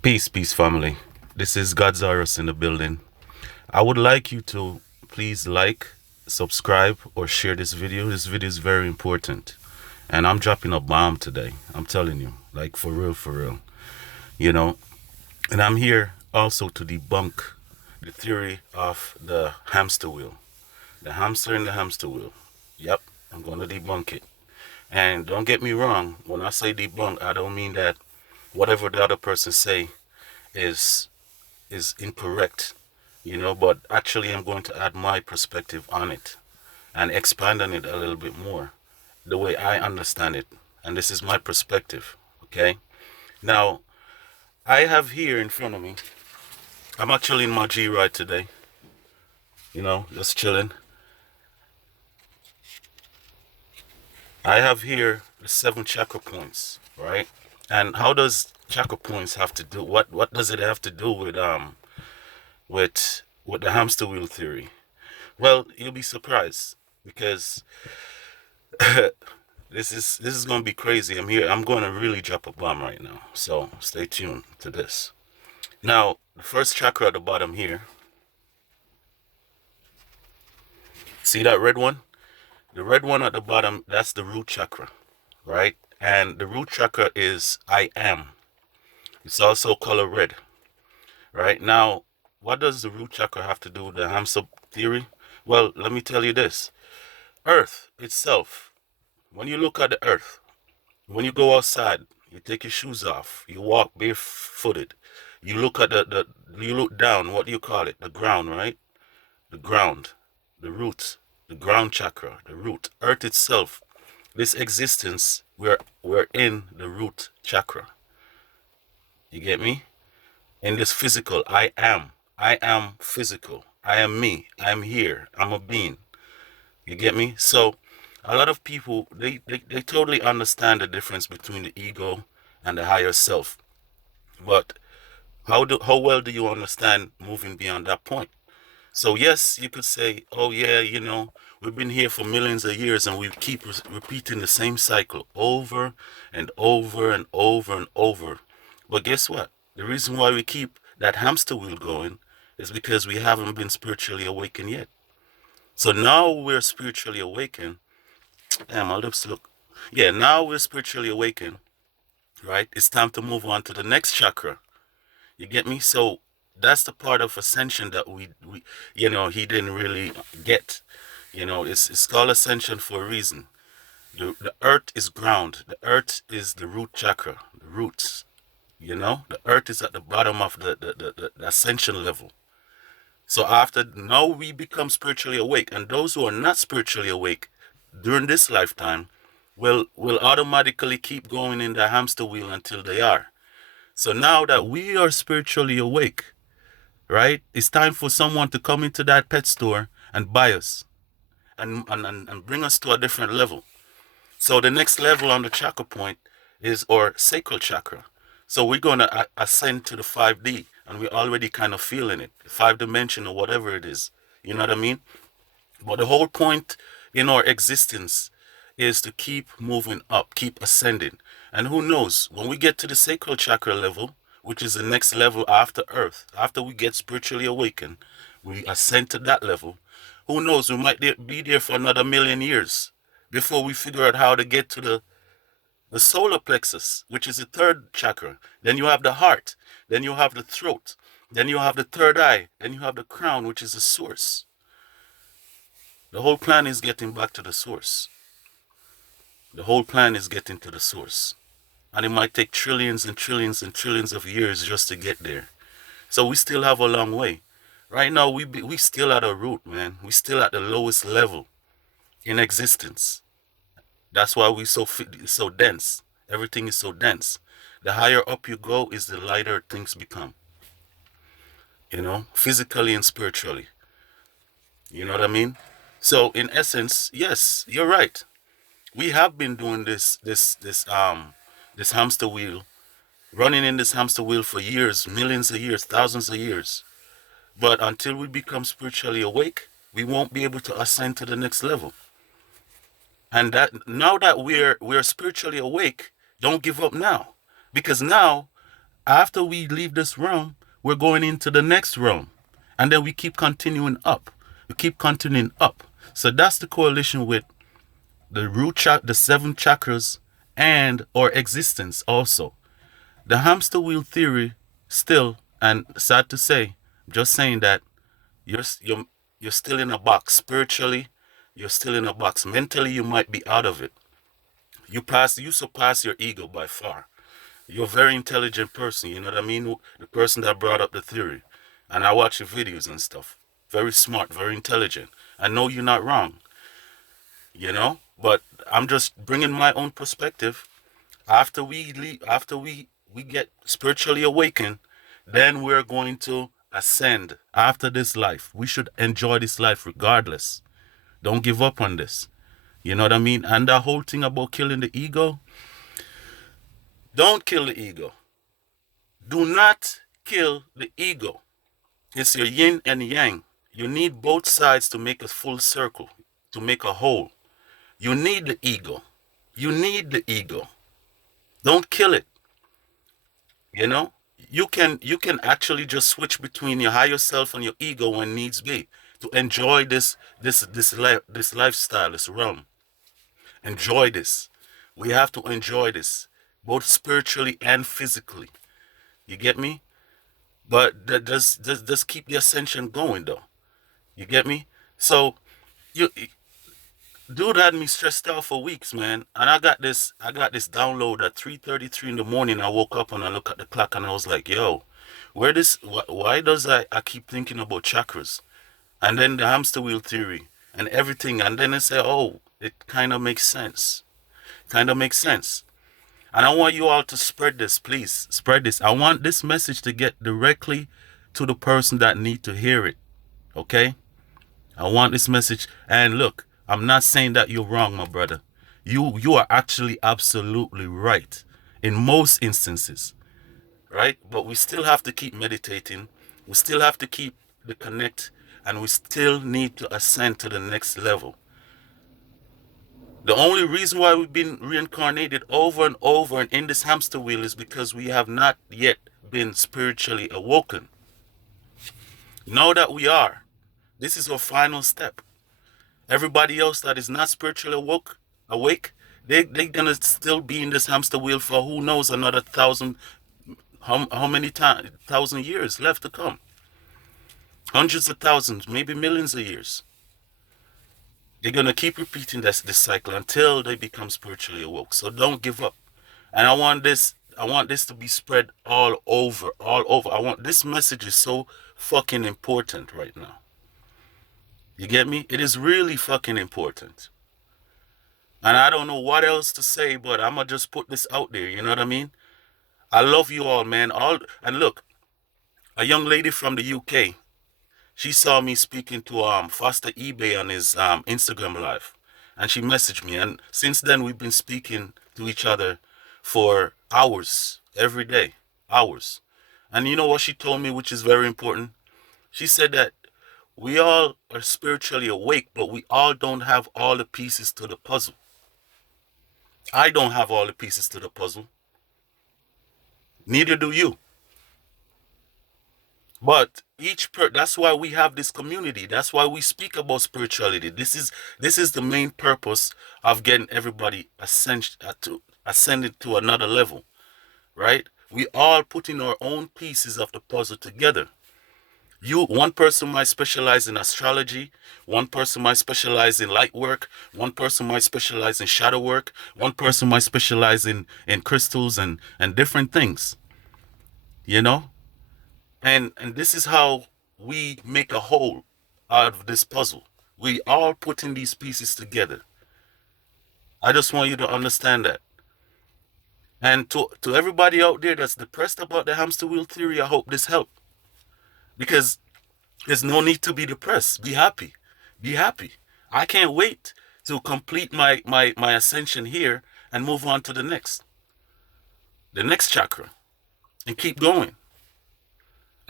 Peace, peace, family. This is Godzarus in the building. I would like you to please like, subscribe, or share this video. This video is very important. And I'm dropping a bomb today. I'm telling you, like for real, for real. You know, and I'm here also to debunk the theory of the hamster wheel. The hamster in the hamster wheel. Yep, I'm going to debunk it. And don't get me wrong, when I say debunk, I don't mean that whatever the other person say is is incorrect, but actually I'm going to add my perspective on it and expand on it a little bit more, the way I understand it. And this is my perspective, okay? Now, I have here in front of me, I'm actually in my G ride today, just chilling. I have here the 7 chakra points, right? And how does chakra points have to do, what does it have to do with the hamster wheel theory? Well, you'll be surprised because this is gonna be crazy. I'm going to really drop a bomb right now. So stay tuned to this. Now, the first chakra at the bottom here. See that red one? The red one at the bottom, that's the root chakra, right? And the root chakra is I am. It's also color red, right? Now, what does the root chakra have to do with the hamster theory? Well, let me tell you this. Earth itself, when you look at the earth, when you go outside, you take your shoes off, you walk barefooted, you look at you look down, what do you call it? The ground, right? The ground, the root, the ground chakra, the root. Earth itself, this existence, we're in the root chakra. You get me? In this physical, I am. I am physical. I am me. I'm here. I'm a being. You get me? So a lot of people, they totally understand the difference between the ego and the higher self. But how well do you understand moving beyond that point? So yes, you could say, oh yeah, we've been here for millions of years and we keep repeating the same cycle over and over and over and over. But guess what? The reason why we keep that hamster wheel going is because we haven't been spiritually awakened yet. So now we're spiritually awakened. Damn, my lips look. Yeah, now we're spiritually awakened, right? It's time to move on to the next chakra. You get me? So that's the part of ascension that we he didn't really get. It's called ascension for a reason. The earth is ground. The earth is the root chakra, the roots. The earth is at the bottom of the ascension level. So after now we become spiritually awake, and those who are not spiritually awake during this lifetime will automatically keep going in the hamster wheel until they are. So now that we are spiritually awake, right, it's time for someone to come into that pet store and buy us and bring us to a different level. So the next level on the chakra point is our sacral chakra. So we're going to ascend to the 5D, and we're already kind of feeling it, 5 dimension or whatever it is. You know what I mean? But the whole point in our existence is to keep moving up, keep ascending. And who knows, when we get to the sacral chakra level, which is the next level after Earth, after we get spiritually awakened, we ascend to that level. Who knows, we might be there for another million years before we figure out how to get to the solar plexus, which is the third chakra. Then you have the heart. Then you have the throat. Then you have the third eye. Then you have the crown, which is the source. The whole plan is getting back to the source. The whole plan is getting to the source. And it might take trillions and trillions and trillions of years just to get there. So we still have a long way. Right now, we still at a root, man. We still at the lowest level in existence. That's why we so dense. Everything is so dense. The higher up you go is the lighter things become. Physically and spiritually. You know what I mean? So in essence, yes, you're right. We have been doing this hamster wheel, running in this hamster wheel for years, millions of years, thousands of years. But until we become spiritually awake, we won't be able to ascend to the next level. And that now that we're spiritually awake, don't give up now. Because now After we leave this realm, we're going into the next realm. And then we keep continuing up. We keep continuing up. So that's the correlation with the the 7 chakras and our existence also. The hamster wheel theory still, and sad to say, just saying that you're still in a box. Spiritually, you're still in a box. Mentally, you might be out of it. You surpass your ego by far. You're a very intelligent person, you know what I mean? The person that brought up the theory. And I watch your videos and stuff. Very smart, very intelligent. I know you're not wrong, you know? But I'm just bringing my own perspective. After we leave, after we get spiritually awakened, then we're going to ascend after this life. We should enjoy this life regardless. Don't give up on this. You know what I mean? And that whole thing about killing the ego, don't kill the ego. Do not kill the ego. It's your yin and yang. You need both sides to make a full circle, to make a whole. You need the ego. You need the ego. Don't kill it. You know? You can actually just switch between your higher self and your ego when needs be to enjoy this lifestyle, this realm. Enjoy this. We have to enjoy this, both spiritually and physically. You get me? But that does keep the ascension going though. You get me? So you dude had me stressed out for weeks, man. And I got this download at 3:33 in the morning. I woke up and I look at the clock and I was like, yo, why does I keep thinking about chakras? And then the hamster wheel theory and everything. And then I say, oh, it kind of makes sense. Kind of makes sense. And I want you all to spread this, please. Spread this. I want this message to get directly to the person that need to hear it. Okay? I want this message. And look, I'm not saying that you're wrong, my brother. You are actually absolutely right in most instances, right? But we still have to keep meditating. We still have to keep the connect, and we still need to ascend to the next level. The only reason why we've been reincarnated over and over and in this hamster wheel is because we have not yet been spiritually awoken. Now that we are, this is our final step. Everybody else that is not spiritually awake, they're gonna still be in this hamster wheel for who knows another how many thousand years left to come. Hundreds of thousands, maybe millions of years. They're gonna keep repeating this cycle until they become spiritually awoke. So don't give up. And I want this to be spread all over, all over. This message is so fucking important right now. You get me? It is really fucking important. And I don't know what else to say, but I'm gonna just put this out there, you know what I mean? I love you all, man. And look, a young lady from the UK, she saw me speaking to Foster eBay on his Instagram live. And she messaged me. And since then we've been speaking to each other for hours every day. Hours. And you know what she told me, which is very important? She said that we all are spiritually awake, but we all don't have all the pieces to the puzzle. I don't have all the pieces to the puzzle. Neither do you. But that's why we have this community. That's why we speak about spirituality. This is the main purpose of getting everybody ascended to another level, right? We all putting our own pieces of the puzzle together. One person might specialize in astrology, one person might specialize in light work, one person might specialize in shadow work, one person might specialize in crystals and different things, you know? And this is how we make a whole out of this puzzle. We all putting these pieces together. I just want you to understand that. And to everybody out there that's depressed about the hamster wheel theory, I hope this helped. Because there's no need to be depressed. Be happy. Be happy. I can't wait to complete my ascension here and move on to the next chakra, and keep going.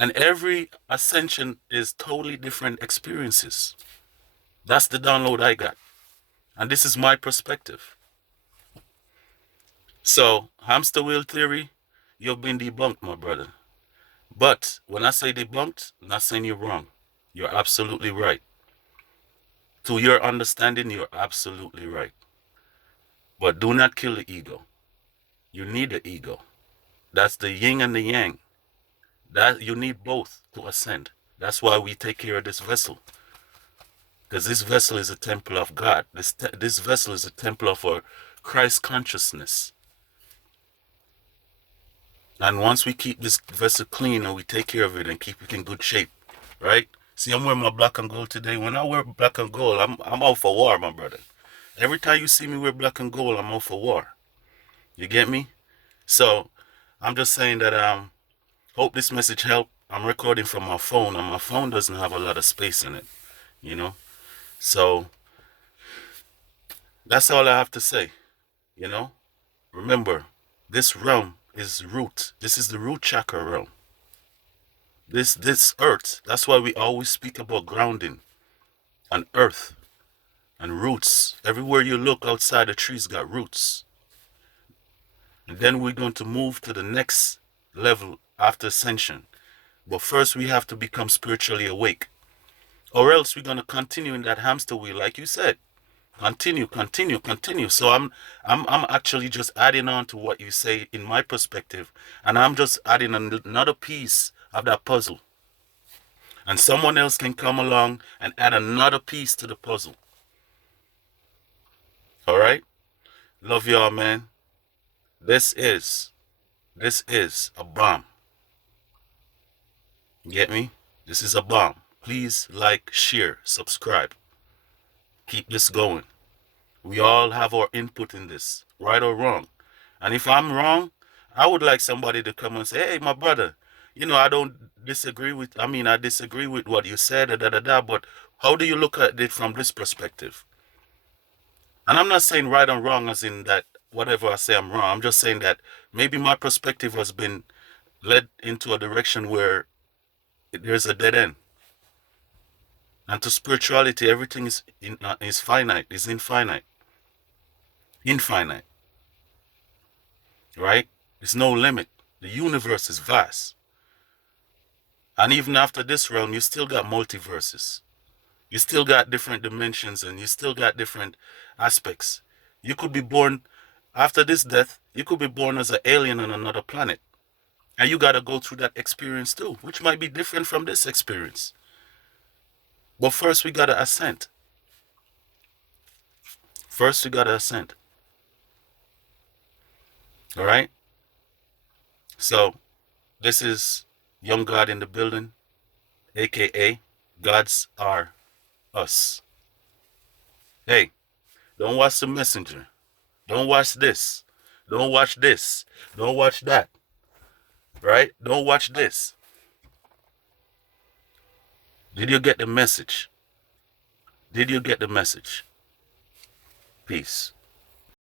And every ascension is totally different experiences. That's the download I got. And this is my perspective. So, hamster wheel theory, you've been debunked, my brother. But when I say debunked, I'm not saying you're wrong. You're absolutely right. To your understanding, you're absolutely right. But do not kill the ego. You need the ego. That's the yin and the yang. That you need both to ascend. That's why we take care of this vessel. Because this vessel is a temple of God. This vessel is a temple of our Christ consciousness. And once we keep this vessel clean and we take care of it and keep it in good shape, right? See, I'm wearing my black and gold today. When I wear black and gold, I'm out for war, my brother. Every time you see me wear black and gold, I'm out for war. You get me? So I'm just saying that hope this message helped. I'm recording from my phone, and my phone doesn't have a lot of space in it, you know? So that's all I have to say, you know? Remember, this realm is root. This is the root chakra realm. This earth, that's why we always speak about grounding and earth and roots. Everywhere you look outside, the trees got roots. And then we're going to move to the next level after ascension. But first we have to become spiritually awake. Or else we're going to continue in that hamster wheel, like you said. Continue, continue, continue. So I'm actually just adding on to what you say in my perspective. And I'm just adding another piece of that puzzle. And someone else can come along and add another piece to the puzzle. All right? Love y'all, man. This is a bomb. Get me? This is a bomb. Please like, share, subscribe. Keep this going. We all have our input in this, right or wrong. And if I'm wrong, I would like somebody to come and say, hey, my brother, I don't disagree with, I disagree with what you said, but how do you look at it from this perspective? And I'm not saying right or wrong as in that whatever I say I'm wrong. I'm just saying that maybe my perspective has been led into a direction where there's a dead end. And to spirituality, everything is finite, is infinite. Infinite. Right? There's no limit. The universe is vast. And even after this realm, you still got multiverses. You still got different dimensions and you still got different aspects. You could be born, after this death, you could be born as an alien on another planet. And you got to go through that experience too, which might be different from this experience. But first we got to ascend. First we got to ascend. All right? So, this is Young God in the building, aka Gods Are Us. Hey, don't watch The Messenger. Don't watch this. Don't watch this. Don't watch that. Right? Don't watch this. Did you get the message? Did you get the message? Peace.